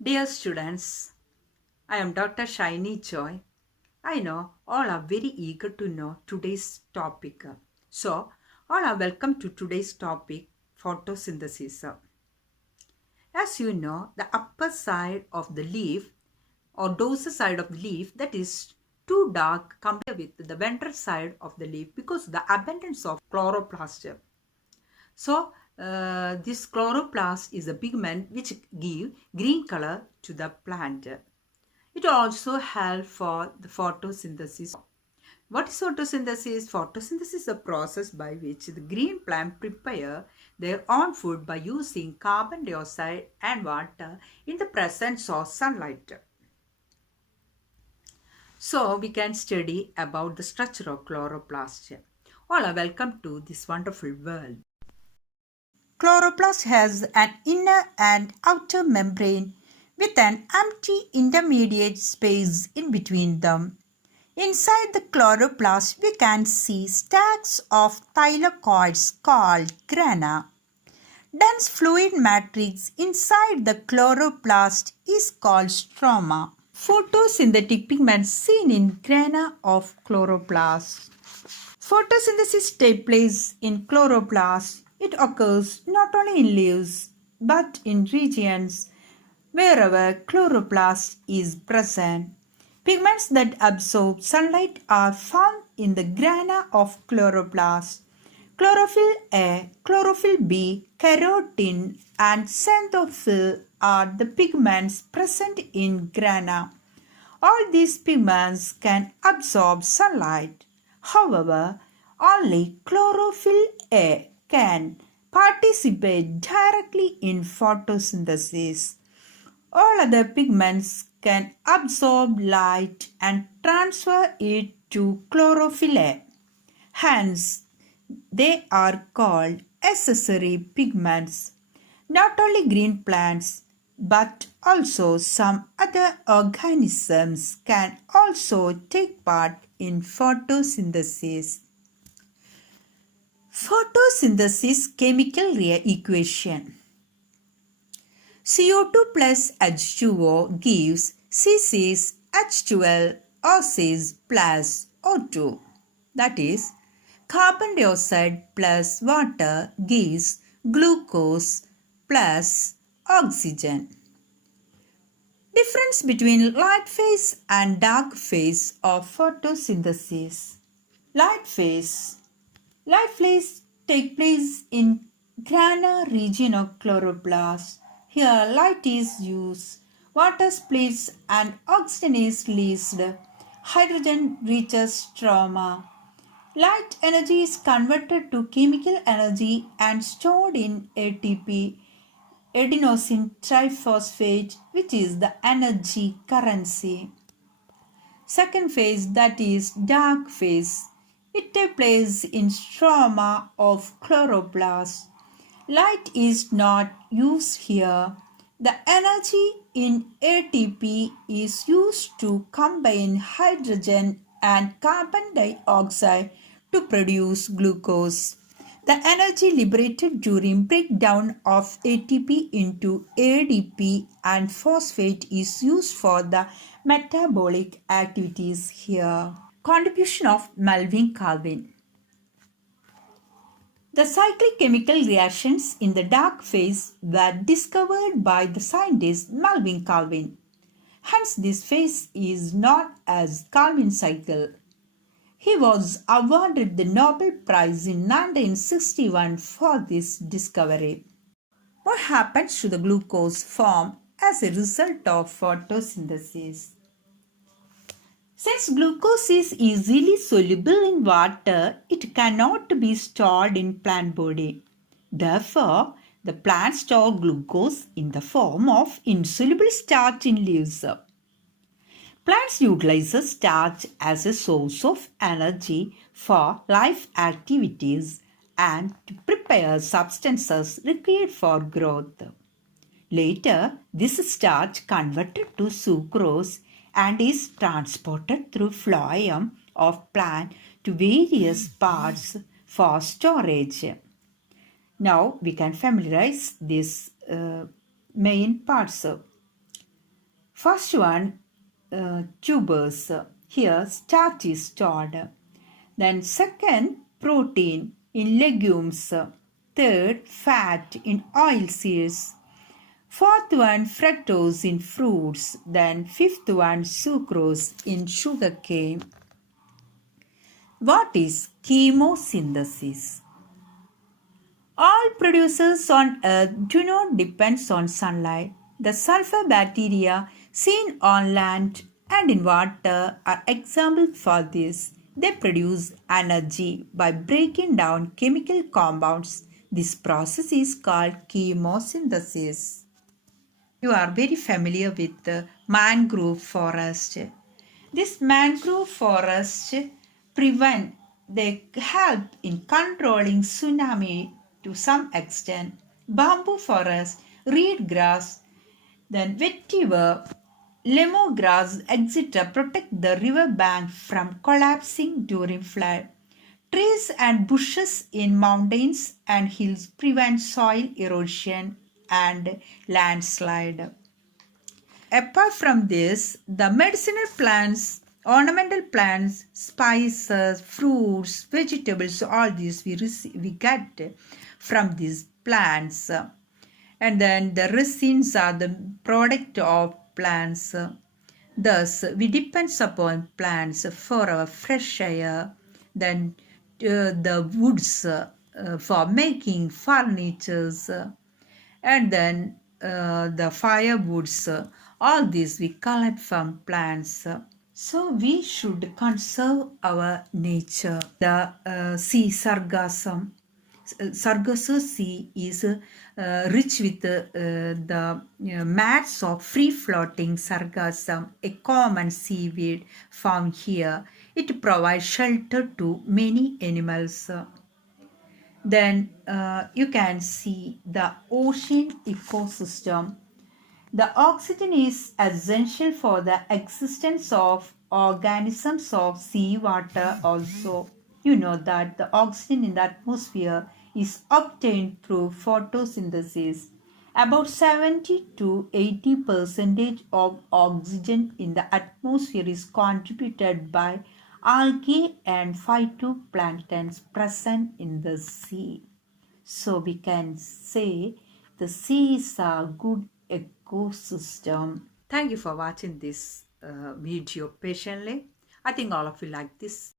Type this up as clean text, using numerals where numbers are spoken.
Dear students, I am Dr.shyny Joy. I know all are very eager to know today's topic. So, all are welcome to today's topic, photosynthesis. As you know, the upper side of the leaf or dorsal side of the leaf that is too dark compared with the ventral side of the leaf because the abundance of chloroplast. So this chloroplast is a pigment which give green color to the plant. It also helps for the photosynthesis. What is photosynthesis? Photosynthesis is a process by which the green plant prepare their own food by using carbon dioxide and water in the presence of sunlight. So we can study about the structure of chloroplast. All are welcome to this wonderful world. Chloroplast has an inner and outer membrane with an empty intermediate space in between them. Inside the chloroplast, we can see stacks of thylakoids called grana. Dense fluid matrix inside the chloroplast is called stroma. Photosynthetic pigments seen in grana of chloroplast. Photosynthesis takes place in chloroplast. It occurs not only in leaves but in regions wherever chloroplast is present. Pigments that absorb sunlight are found in the grana of chloroplast. Chlorophyll A, chlorophyll B, carotene and xanthophyll are the pigments present in grana. All these pigments can absorb sunlight. However, only chlorophyll A can participate directly in photosynthesis. All other pigments can absorb light and transfer it to chlorophyll A. Hence, they are called accessory pigments. Not only green plants but also some other organisms can also take part in photosynthesis. Photosynthesis chemical equation. CO2 plus H2O gives C6H12O6 plus O2. That is, carbon dioxide plus water gives glucose plus oxygen. Difference between light phase and dark phase of photosynthesis. Light phase take place in grana region of chloroplast. Here light is used, water splits and oxygen is released. Hydrogen reaches stroma. Light energy is converted to chemical energy and stored in ATP, adenosine triphosphate, which is the energy currency. Second phase, that is dark phase. It takes place in stroma of chloroplast. Light is not used here. The energy in ATP is used to combine hydrogen and carbon dioxide to produce glucose. The energy liberated during breakdown of ATP into ADP and phosphate is used for the metabolic activities here. Contribution of Melvin Calvin. The cyclic chemical reactions in the dark phase were discovered by the scientist Melvin Calvin. Hence, this phase is known as Calvin cycle. He was awarded the Nobel Prize in 1961 for this discovery. What happens to the glucose formed as a result of photosynthesis? Since glucose is easily soluble in water, it cannot be stored in plant body. Therefore, the plant store glucose in the form of insoluble starch in leaves. Plants utilize starch as a source of energy for life activities and to prepare substances required for growth. Later, this starch converted to sucrose and is transported through phloem of plant to various parts for storage. Now we can familiarize these main parts. First one, tubers. Here starch is stored. Then second, protein in legumes. Third, fat in oilseeds. Fourth one, fructose in fruits. Then fifth one, sucrose in sugarcane. What is chemosynthesis? All producers on earth do not depend on sunlight. The sulfur bacteria seen on land and in water are examples for this. They produce energy by breaking down chemical compounds. This process is called chemosynthesis. You are very familiar with the mangrove forest. This mangrove forest prevent they help in controlling tsunami to some extent. Bamboo forest, reed grass, then vetiver, lemongrass, etc. protect the river bank from collapsing during flood. Trees and bushes in mountains and hills prevent soil erosion and landslide. Apart from this, the medicinal plants, ornamental plants, spices, fruits, vegetables, all these we get from these plants. And then the resins are the product of plants. Thus, we depend upon plants for our fresh air, then the woods for making furnitures, and then the firewoods. All these we collect from plants. So we should conserve our nature. The sea sargassum. Sargasso Sea is rich with the mats of free-floating sargassum, a common seaweed found here. It provides shelter to many animals. Then you can see the ocean ecosystem. The oxygen is essential for the existence of organisms of seawater also. You know that the oxygen in the atmosphere is obtained through photosynthesis. About 70 to 80% of oxygen in the atmosphere is contributed by algae and phytoplanktons present in the sea. So we can say the sea is a good ecosystem. Thank you for watching this video patiently. I think all of you like this.